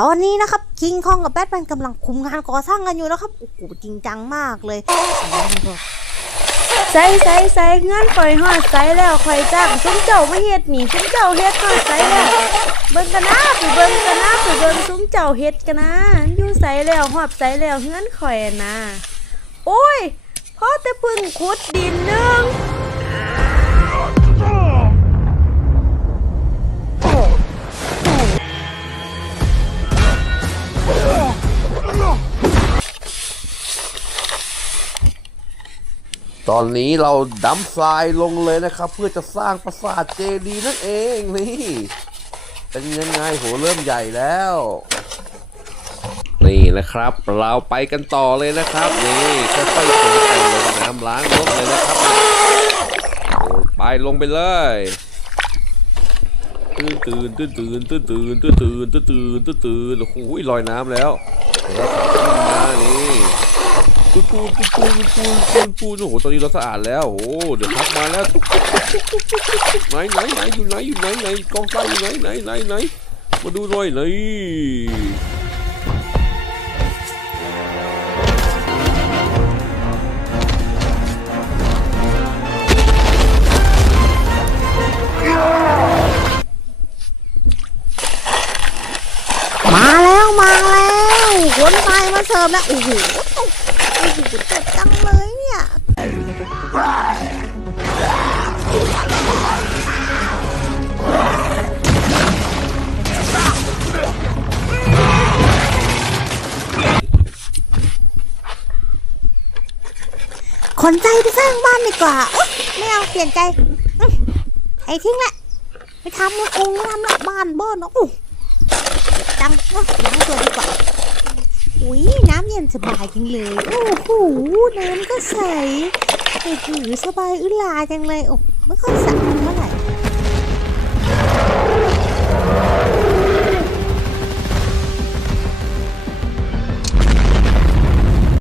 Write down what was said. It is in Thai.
ตอนนี้นะครับคิงคองกับแบทแมนกำลังคุมงานก่อสร้างกันอยู่นะครับโอ้โหจริงจังมากเลยใส่ใส่ใส่เงื่อนข่อยหอดใส่แล้วข่อยจ้างซุ้มเจ้ามาเฮ็ดหนีซุ้มเจ้าเฮ็ดหอดใส่แล้วเบิ่งกันนะไปเบิ่งกันนะไปเบิ่งซุ้มเจ้าเฮ็ดกันนะอยู่ใส่แล้วหอบใส่แล้วเงื่อนข่อยนะ โอ้ยพ่อแต่พึ่งขุดดินนึง ตอนนี้เราดัมทรายลงเลยนะครับ เพื่อจะสร้างปราสาทเจดีย์นั่นเองนี่เป็นยังไงโหเริ่มใหญ่แล้ว นี่นะครับ เราไปกันต่อเลยนะครับ นี่ค่อยๆลงไปลงน้ำล้างรถเลยนะครับไปลงไปเลยตื่นตื่นตื่นตื่นตื่นตื่นตื่นตื่นตื่นตื่นตื่นโอ้โหลอยน้ำแล้วแล้วขับขึ้นมา ปูนปูนปูนปูนปูนปูนปูนโอ้โหตอนนี้เราสะอาดแล้วโอ้เดี๋ยวพักมาแล้วไหนไหนไหนอยู่ไหนอยู่ไหนไหนกองไฟอยู่ไหนไหนไหนไหนมาดูหน่อยเลยมาแล้วมาแล้วขนไปมาเสิร์ฟแล้วโอ้โห เจ็บจังเลยเนี่ยขนใจไปสร้างบ้านดีกว่าอ๊ยไม่เอาเปลี่ยนใจไอ้ทิ้งแหละไม่ทำละคงทำละบ้านเบิ้ลนะอู้จังวะล้างตัวดีกว่า อุ้ยน้ำเย็นสบายจังเลย โอ้โห น้ำก็ใสโอ้โหสบายอึลาจังเลย โอ้ไม่ค่อยสะอาดเท่าไหร่